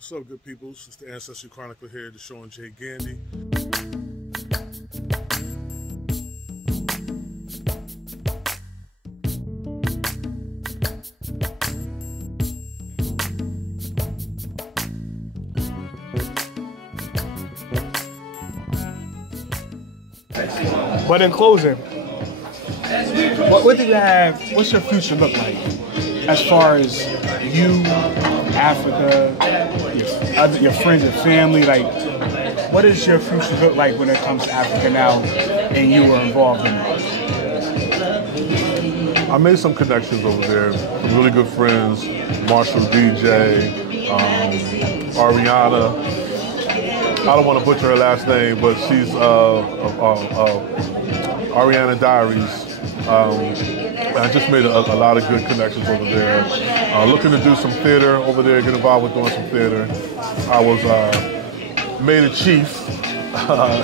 What's up, good peoples? It's the Ancestry Chronicler here, the Sean J. Gandy. But in closing, what do you have? What's your future look like as far as you, Africa, your friends and family? Like, what does your future look like when it comes to Africa now, and you were involved in it? I made some connections over there. Some really good friends, Marshall DJ, Ariana. I don't want to butcher her last name, but she's Ariana Diaries. I just made a lot of good connections over there. Looking to do some theater over there, get involved with doing some theater. I was made a chief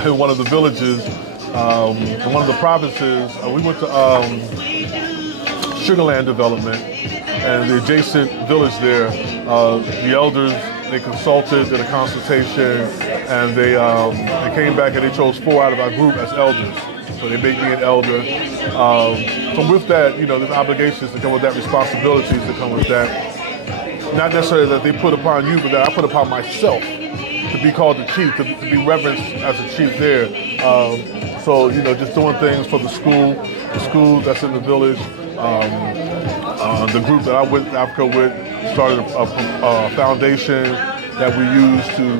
in one of the villages, in one of the provinces. We went to Sugarland Development, and the adjacent village there, the elders, they consulted, did a consultation, and they came back and they chose 4 out of our group as elders. So they made me an elder. So with that, you know, there's obligations that come with that, responsibilities that come with that. Not necessarily that they put upon you, but that I put upon myself to be called the chief, to be reverenced as a chief there. So, you know, just doing things for the school that's in the village. The group that I went to Africa with started a foundation that we use to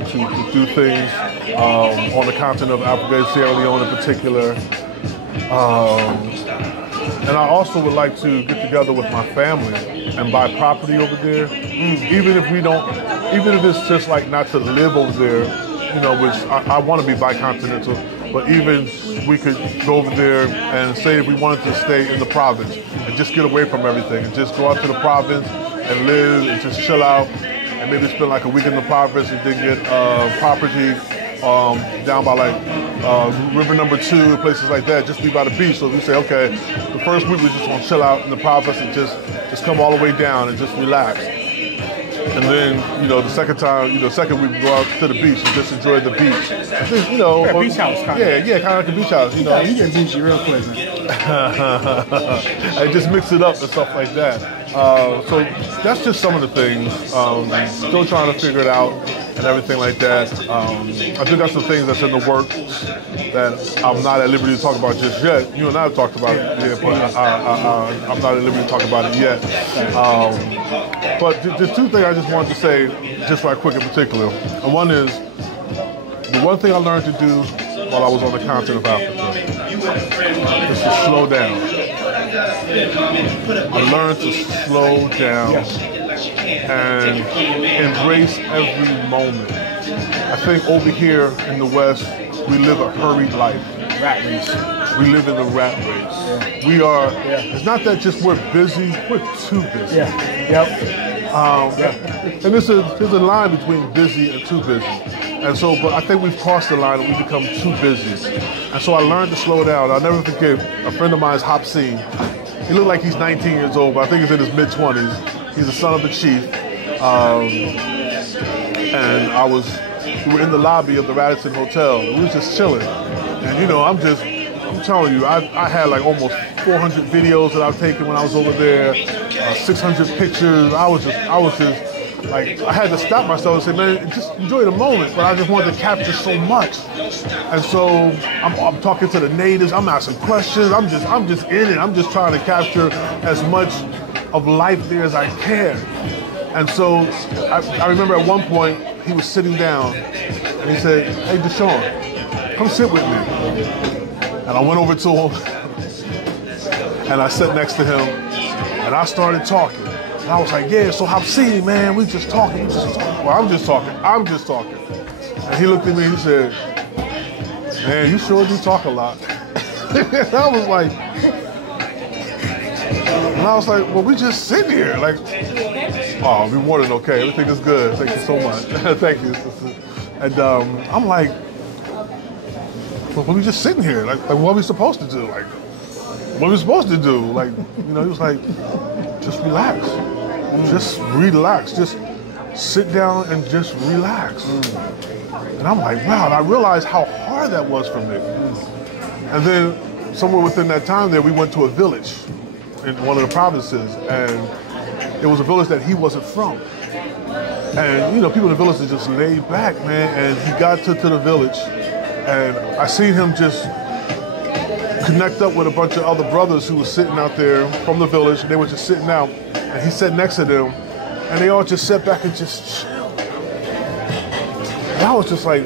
do things on the continent of Africa, Sierra Leone in particular. And I also would like to get together with my family and buy property over there, even if it's just like not to live over there, you know, which I want to be bicontinental, but even we could go over there and say if we wanted to stay in the province and just get away from everything and just go out to the province and live and just chill out and maybe spend like a week in the province and then get property down by like River Number 2, places like that, just be by the beach. So we say, okay, the first week we just want to chill out in the province and just come all the way down and just relax. And then, you know, the second week we go out to the beach and just enjoy the beach. Just, you know, beach house kind of. Yeah, kind of like a beach house. You know, you get beachy real quick, man. I just mix it up and stuff like that. So that's just some of the things. Still trying to figure it out and everything like that. I think that's the things that's in the works that I'm not at liberty to talk about just yet. You and I have talked about it, but I'm not at liberty to talk about it yet. But there's 2 things I just wanted to say, just right quick in particular. And one is, the one thing I learned to do while I was on the continent of Africa is to slow down. I learned to slow down and embrace every moment. I think over here in the West, we live a hurried life. Rat race. We live in the rat race. Yeah. We are, it's not that just we're busy, we're too busy. Yeah. Yep. And there's a line between busy and too busy. And so, but I think we've crossed the line and we've become too busy. And so I learned to slow down. I'll never forget, a friend of mine's Hopsine. He looked like he's 19 years old, but I think he's in his mid-20s. He's the son of a chief. And we were in the lobby of the Radisson Hotel. We were just chilling. And you know, I'm telling you, I had like almost 400 videos that I've taken when I was over there, 600 pictures. I was just like, I had to stop myself and say, man, just enjoy the moment. But I just wanted to capture so much. And so I'm talking to the natives. I'm asking questions. I'm just in it. I'm just trying to capture as much of life there as I can. And so I remember at one point he was sitting down and he said, hey, Deshaun, come sit with me. And I went over to him and I sat next to him and I started talking. And I was like, yeah, so Hopsini, man, we just talking. Well, I'm just talking. And he looked at me and he said, man, you sure do talk a lot. And I was like, well, we just sitting here. Like, oh, we're more than okay. Everything is good. Thank you so much. Thank you, sister. And I'm like, well, we just sitting here. Like, what are we supposed to do? Like, what are we supposed to do? Like, you know, he was like, just relax. Just relax. Just sit down and just relax. And I'm like, wow, and I realized how hard that was for me. And then somewhere within that time there, we went to a village in one of the provinces, and it was a village that he wasn't from. And you know, people in the village are just laid back, man. And he got to the village, and I seen him just connect up with a bunch of other brothers who were sitting out there from the village, and they were just sitting out, and he sat next to them, and they all just sat back and just chill. And I was just like,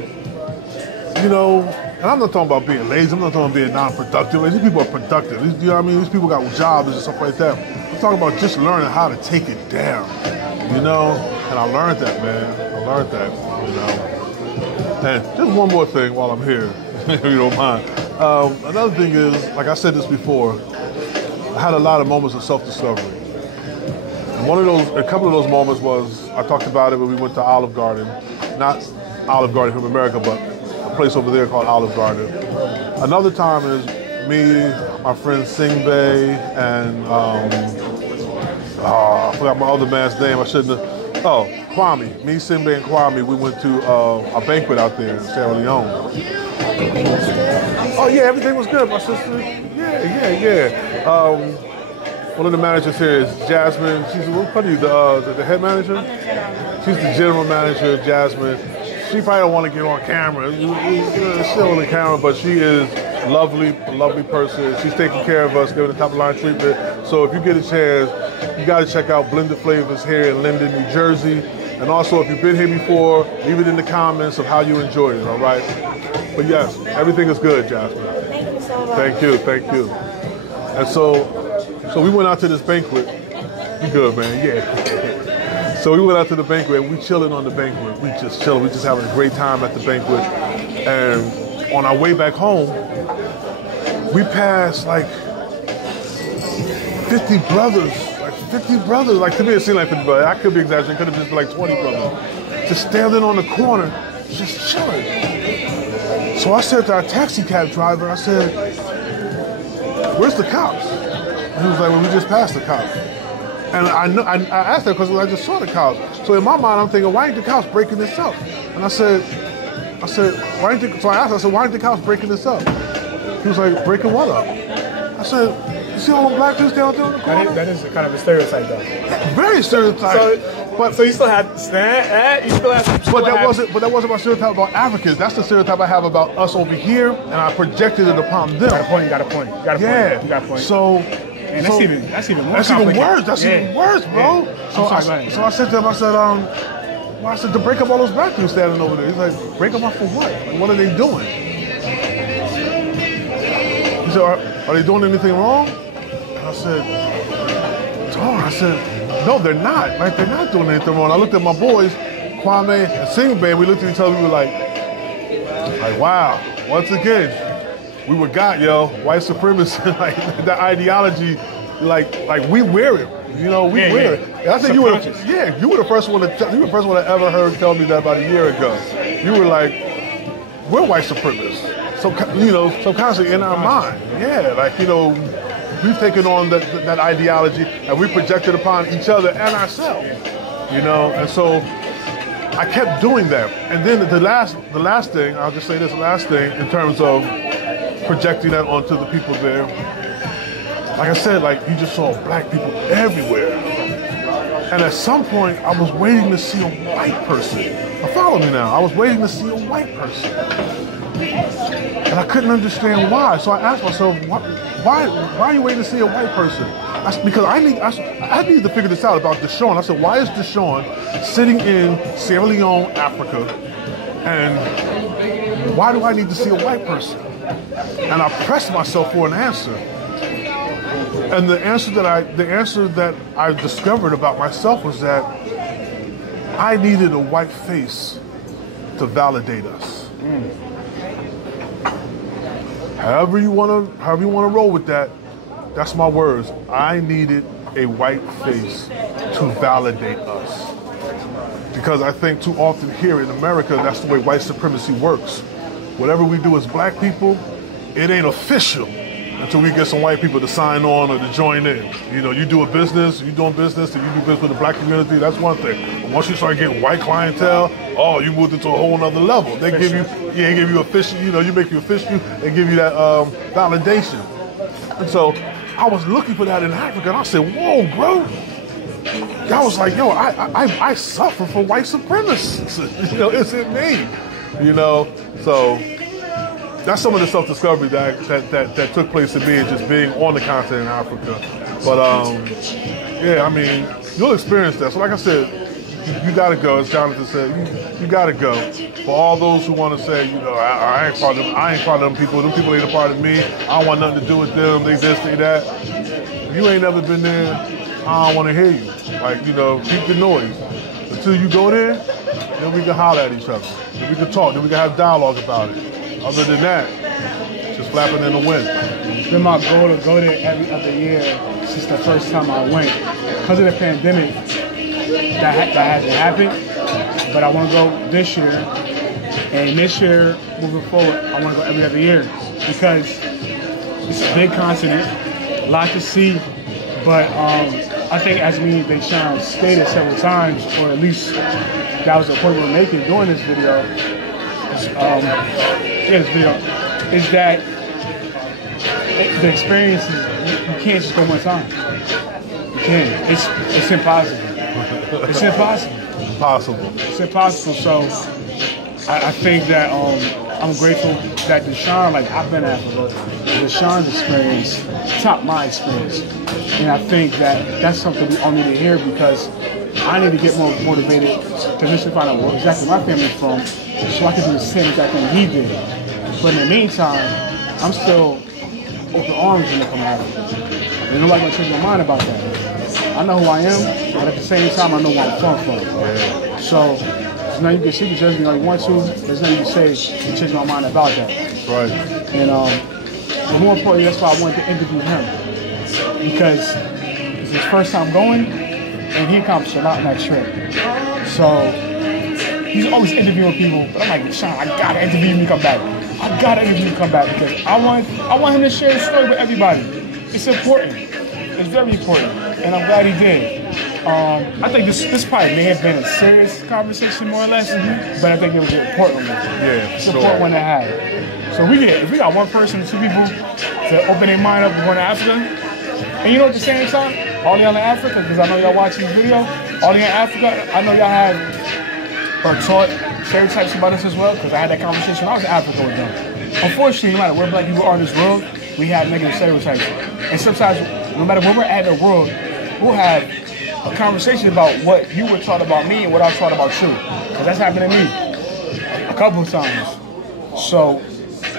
you know, and I'm not talking about being lazy, I'm not talking about being non-productive. These people are productive. You know what I mean? These people got jobs and stuff like that. I'm talking about just learning how to take it down, you know? And I learned that, man. I learned that, you know? And just one more thing while I'm here, if you don't mind. Another thing is, like I said this before, I had a lot of moments of self-discovery. And a couple of those moments was, I talked about it when we went to Olive Garden. Not Olive Garden from America, but a place over there called Olive Garden. Another time is me, my friend Singbe, and I forgot my other man's name. I shouldn't have. Oh, Kwame. Me, Singbe, and Kwame, we went to a banquet out there in Sierra Leone. Oh yeah, everything was good, my sister. Yeah. One of the managers here is Jasmine. She's the head manager. She's the general manager, Jasmine. She probably don't want to get on camera. She's still on the camera, but she is lovely, a lovely person. She's taking care of us, giving the top of the line treatment. So if you get a chance, you got to check out Blended Flavors here in Linden, New Jersey. And also, if you've been here before, leave it in the comments of how you enjoyed it, all right? But yes, everything is good, Jasmine. Thank you so much. Thank you. And so we went out to this banquet. You good, man? Yeah. So we went out to the banquet, and we chilling on the banquet. We just chilling. We just having a great time at the banquet. And on our way back home, we passed like 50 brothers. Like to me, it seemed like 50 brothers. I could be exaggerating. It could have just been like 20 brothers, just standing on the corner, just chilling. So I said to our taxi cab driver, I said, "Where's the cops?" And he was like, "Well, we just passed the cops." And I asked that because I just saw the cops. So in my mind, I'm thinking, why ain't the cops breaking this up? And I said, why ain't the cops breaking this up? He was like, breaking what up? I said, you see all them black dudes down there on the corner? That is kind of a stereotype, though. Very stereotype. So you still had But that wasn't my stereotype about Africans. That's the stereotype I have about us over here, and I projected it upon them. You got a point. So. And that's even more That's even worse. That's even worse, bro. Yeah. So I said to him, I said, to break up all those black dudes standing over there. He's like, break them up for what? Like, what are they doing? He said, are they doing anything wrong? And I said, no, they're not. Like, they're not doing anything wrong. I looked at my boys, Kwame and Singbe, we looked at each other, we were like, wow, once again, we were got, yo, white supremacy, like that ideology, like we wear it, you know, we wear it. And I think you were the first one I ever heard tell me that about a year ago. You were like, we're white supremacists, so you know, subconsciously in our mind, like you know, we've taken on that ideology and we project it upon each other and ourselves, you know, and so I kept doing that. And then the last thing, I'll just say this last thing in terms of projecting that onto the people there. Like I said, like you just saw black people everywhere. And at some point, I was waiting to see a white person. Now follow me now. I was waiting to see a white person. And I couldn't understand why. So I asked myself, why are you waiting to see a white person? Because I need to figure this out about Deshaun. I said, why is Deshaun sitting in Sierra Leone, Africa, and why do I need to see a white person? And I pressed myself for an answer. And the answer that I discovered about myself was that I needed a white face to validate us. However you want to roll with that, that's my words. I needed a white face to validate us. Because I think too often here in America, that's the way white supremacy works. Whatever we do as black people, it ain't official until we get some white people to sign on or to join in. You know, you do a business, you doing business, and you do business with the black community, that's one thing. But once you start getting white clientele, oh, you moved into a whole nother level. They give you, they give you official, you know, you make you official, they give you that validation. And so I was looking for that in Africa, and I said, whoa, bro. I was like, yo, I suffer from white supremacists. You know, it's in me. You know, so that's some of the self-discovery that took place in me, just being on the continent in Africa. But yeah, I mean, you'll experience that. So like I said, you gotta go. As Jonathan said, you gotta go. For all those who want to say, you know, I ain't part of them. I ain't part of them people. Them people ain't a part of me. I don't want nothing to do with them. They this, they that. If you ain't never been there, I don't want to hear you. Like, you know, keep the noise. Until you go there, then we can holler at each other. Then we can talk. Then we can have dialogue about it. Other than that, just flapping in the wind. It's been my goal to go there every other year since the first time I went. Because of the pandemic, that hasn't happened. But I want to go this year. And this year, moving forward, I want to go every other year. Because it's a big continent, a lot to see. But I think, as me and Deshaun stated several times, or at least that was the point we were making during this video, is that the experiences, you can't just go one time. You can't. It's impossible. It's impossible. Impossible. It's impossible. So I think that I'm grateful that Deshaun, like I've been at, but Deshaun's experience topped my experience. And I think that that's something we all need to hear, because I need to get more motivated to just find out where exactly my family's from, so I can do the same exact thing he did. But in the meantime, I'm still open arms when it comes to Africa. And nobody's gonna change my mind about that. I know who I am, but at the same time, I know where I'm from. Yeah. So there's nothing you can judge me all you want to. There's nothing you can say to change my mind about that. Right. And but more importantly, that's why I wanted to interview him, because it's his first time going, and he accomplished a lot in that trip. So he's always interviewing people, but I'm like, Sean, I gotta interview him to come back. I gotta interview him to come back, because I want him to share his story with everybody. It's important. It's very important, and I'm glad he did. I think this probably may have been a serious conversation, more or less, but I think it was an important one. Yeah, it's an important one to have. So if we got one person or two people to open their mind up and go to Africa, and you know, at the same time, all y'all in Africa, because I know y'all watching this video, all y'all in Africa, I know y'all have or taught stereotypes about us as well, because I had that conversation when I was in Africa with them. Unfortunately, no matter where black people are in this world, we have negative stereotypes. And sometimes, no matter where we're at in the world, we'll have a conversation about what you were taught about me and what I was taught about you. Because that's happened to me a couple of times. So,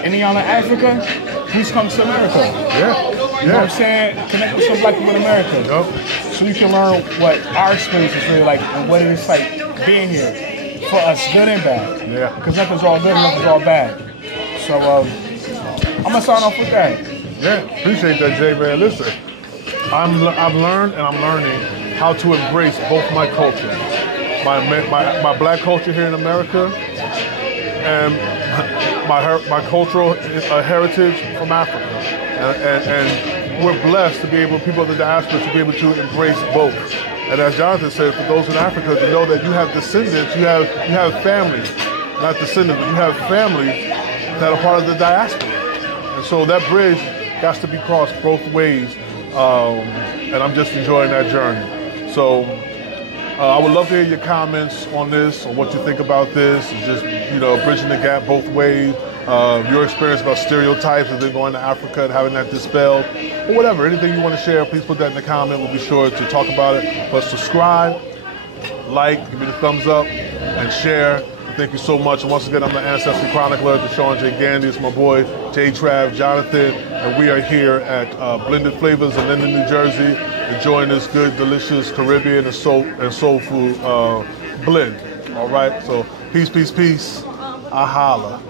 any y'all in Africa, please come to America. Yeah. You know what I'm saying? Connect with some black people in America. Yep. So you can learn what our experience is really like and what it's like being here. For us, good and bad. Yeah. Because nothing's all good and nothing's all bad. So I'm going to sign off with that. Yeah, appreciate that, Jay, man. Listen, I've learned and I'm learning how to embrace both my cultures. My black culture here in America and my cultural heritage from Africa. And we're blessed to be able, people of the diaspora, to be able to embrace both. And as Jonathan said, for those in Africa, to know that you have descendants, you have families, not descendants, but you have families that are part of the diaspora. And so that bridge has to be crossed both ways. And I'm just enjoying that journey. So I would love to hear your comments on this, on what you think about this, and just, you know, bridging the gap both ways. Your experience about stereotypes and then going to Africa and having that dispelled, or whatever. Anything you want to share, please put that in the comment. We'll be sure to talk about it. But subscribe, like, give me the thumbs up, and share. Thank you so much. And once again, I'm the Ancestry Chronicler, Deshaun J. Gandy. It's my boy, J. Trav, Jonathan, and we are here at Blended Flavors in Linden, New Jersey, enjoying this good, delicious Caribbean and soul food blend. All right, so peace, peace, peace. I holla.